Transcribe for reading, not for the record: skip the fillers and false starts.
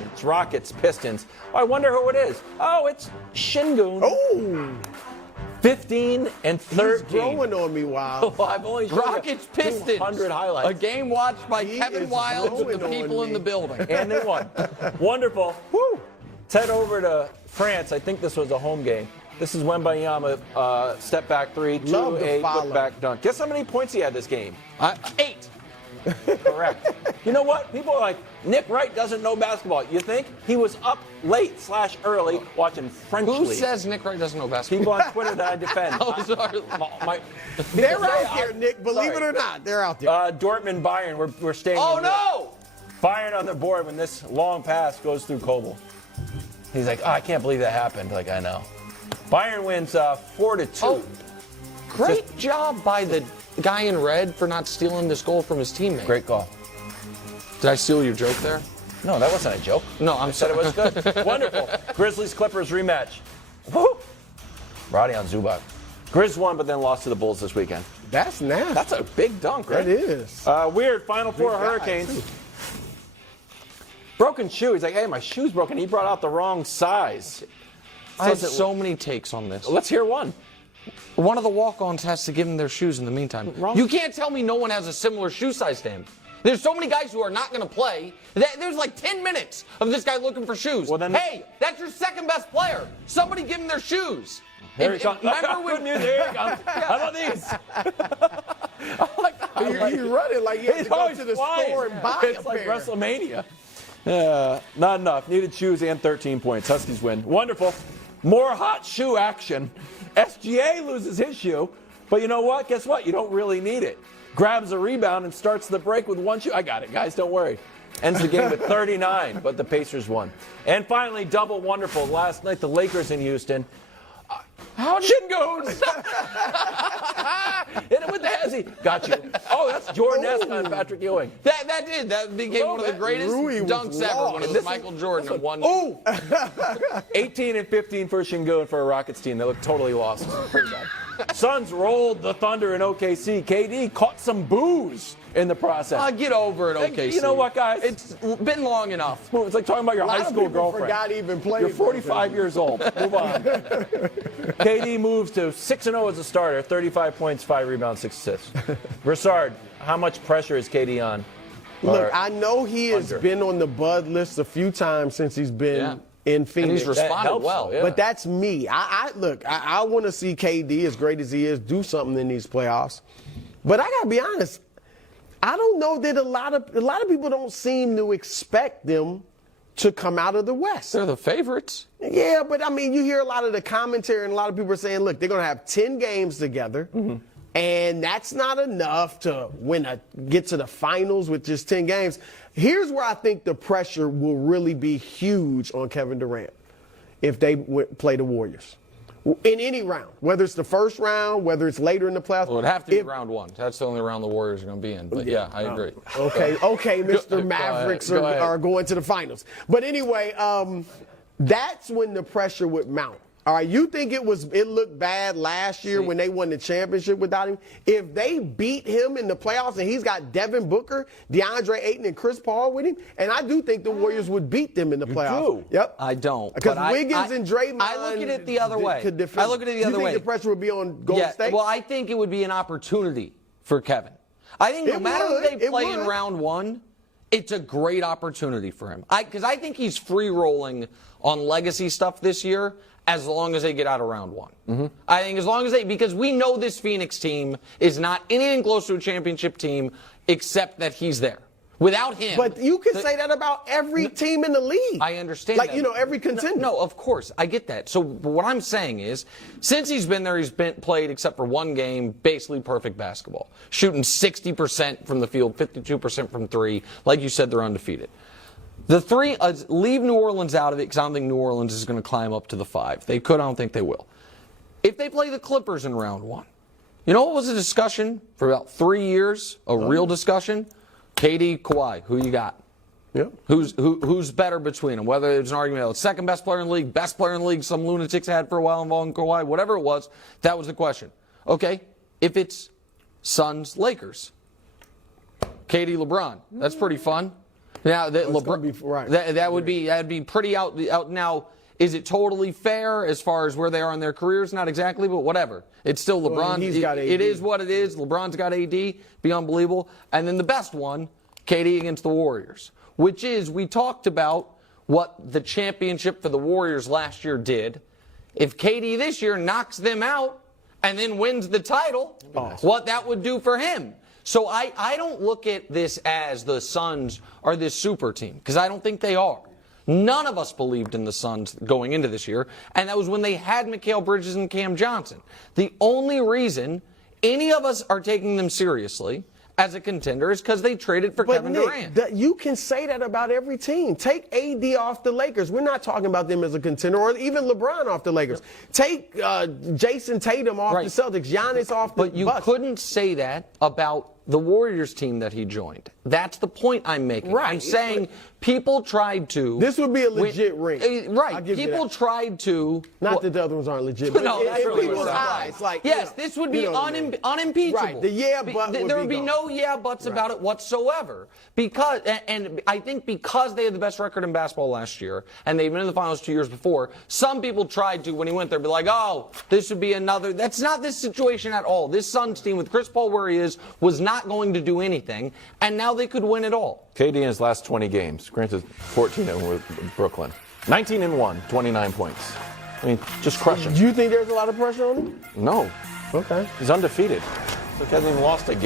weird. It's Rockets, Pistons. Oh, I wonder who it is. Oh, it's Şengün. Oh, 15 and 13. he's growing on me, Wow. Well, I've only shown Rockets you Pistons. 200 highlights. A game watched by He Kevin is Wildes and the growing on people in me. the building. And they won. Wonderful. Woo. Let's head over to France. I think this was a home game. This is Wembanyama, step back three, Love the 2-8, follow. put back dunk. Guess how many points he had this game? 8. Correct. You know what? People are like, Nick Wright doesn't know basketball. You think? He was up late/early watching French Who League. says Nick Wright doesn't know basketball? People on Twitter that I defend. Oh, sorry. They're Because out there, Nick. Believe it or not, they're out there. Dortmund, Bayern, we're staying. Oh, in Europe. no! Bayern on the board when this long pass goes through Kobel. He's like, oh, I can't believe that happened. Like, I know. Bayern wins 4-2. Oh, great job by the guy in red for not stealing this goal from his teammate. Great call. Did I steal your joke there? No, that wasn't a joke. No, I'm Said sorry. it was good. Wonderful. Grizzlies Clippers rematch. Woo! Roddy on Zubac. Grizz won, but then lost to the Bulls this weekend. That's nasty. That's a big dunk, right? That is. Weird. Final four Big guy, Hurricanes. too. Broken shoe. He's like, hey, my shoe's broken. He brought out the wrong size. I had so many takes on this. Let's hear one. One of the walk-ons has to give him their shoes in the meantime. Wrong. You can't tell me no one has a similar shoe size to him. There's so many guys who are not going to play. There's like 10 minutes of this guy looking for shoes. Well, then- hey, that's your second best player. Somebody give him their shoes. There he comes. Remember when There he comes. How about these? I like the highlight. He's running like he has He's to go always to the flying. store and buy It's a like pair. WrestleMania. Not enough. Needed shoes and 13 points. Huskies win. Wonderful. More hot shoe action. SGA loses his shoe, but you know what? Guess what? You don't really need it. Grabs a rebound and starts the break with one shoe. I got it, guys. Don't worry. Ends the game at 39, but the Pacers won. And finally, double wonderful. Last night, the Lakers in Houston. How did Şengün! Hit him with the hezzy. Got you. Oh, that's Jordan Escon and Patrick Ewing. That became one of the greatest Rui was dunks ever lost. when it This was is- Michael Jordan and one. Oh! 18 and 15 for Şengün for a Rockets team. They look totally lost. Pretty bad. Suns rolled the Thunder in OKC. KD caught some booze in the process. Get over it, OKC. You know what, guys? It's been long enough. It's like talking about your A lot high of school people girlfriend. forgot he even played. You're 45 years old. Move on. KD moves to 6-0 as a starter, 35 points, 5 rebounds, 6 assists. Broussard, how much pressure is KD on? Look, Or I know he has under? been on the Bud list a few times since he's been in Phoenix. And he's responded helps, well. though, yeah. But that's me. I want to see KD, as great as he is, do something in these playoffs. But I gotta be honest, I don't know that a lot of people don't seem to expect them to come out of the West. They're the favorites. Yeah, but I mean, you hear a lot of the commentary, and a lot of people are saying, look, they're gonna have 10 games together. And that's not enough to get to the finals with just 10 games. Here's where I think the pressure will really be huge on Kevin Durant if they play the Warriors. In any round, whether it's the first round, whether it's later in the playoffs. Well, it'd have to be round one. That's the only round the Warriors are going to be in. But yeah, I agree. Okay, Mr. Mavericks Go ahead. are going to the finals. But anyway, that's when the pressure would mount. All right, you think it looked bad last year when they won the championship without him? If they beat him in the playoffs and he's got Devin Booker, DeAndre Ayton, and Chris Paul with him, and I do think the Warriors would beat them in the playoffs. do? Yep. I don't. Because but Wiggins and Draymond. I look at it the other way. could defend. I look at it the other You way. think the pressure would be on Golden State? Well, I think it would be an opportunity for Kevin. I think no It matter would. who they It play in would. round one, it's a great opportunity for him. Because I think he's free rolling on legacy stuff this year as long as they get out of round one. I think as long as because we know this Phoenix team is not anything close to a championship team except that he's there. Without him. But you can say that about every team in the league. I understand Like, that. you know, every contender. No, of course. I get that. So what I'm saying is, since he's been there, he's played, except for one game, basically perfect basketball. Shooting 60% from the field, 52% from three. Like you said, they're undefeated. The three, leave New Orleans out of it because I don't think New Orleans is going to climb up to the 5. They could, I don't think they will. If they play the Clippers in round one, you know what was a discussion for about 3 years? A real discussion? KD, Kawhi, who you got? Yep. Who's better between them? Whether it's an argument about second best player in the league, best player in the league, some lunatics had for a while involving Kawhi, whatever it was, that was the question. Okay, if it's Suns, Lakers, KD, LeBron, that's pretty fun. Now that right. that'd be pretty out now. Is it totally fair as far as where they are in their careers? Not exactly, but whatever. It's still LeBron. Well, he's got AD. It is what it is. LeBron's got AD. Be unbelievable. And then the best one, KD against the Warriors, which is we talked about what the championship for the Warriors last year did. If KD this year knocks them out and then wins the title, what that would do for him. So I don't look at this as the Suns are this super team, because I don't think they are. None of us believed in the Suns going into this year, and that was when they had Mikal Bridges and Cam Johnson. The only reason any of us are taking them seriously as a contender is because they traded for Kevin Durant. You can say that about every team. Take AD off the Lakers. We're not talking about them as a contender, or even LeBron off the Lakers. Take Jason Tatum off the Celtics, Giannis off the But you Bucks. couldn't say that about the Warriors team that he joined. That's the point I'm making. Right. I'm saying people tried to. This would be a legit ring. Right. People tried to. Not that the other ones aren't legit. But No, that's really people's what it eyes, sounds like, yes, this would be unimpeachable. Right. The but there would be no buts about it whatsoever. Because, and I think because they had the best record in basketball last year, and they've been in the finals 2 years before, some people tried to, when he went there, be like, oh, this would be another. That's not this situation at all. This Suns team with Chris Paul where he is was not going to do anything, and now they could win it all. KD in his last 20 games, granted 14 with Brooklyn, 19-1, 29 points. I mean, just crushing. Do you think there's a lot of pressure on him? No. Okay. He's undefeated. Look, hasn't even lost a game.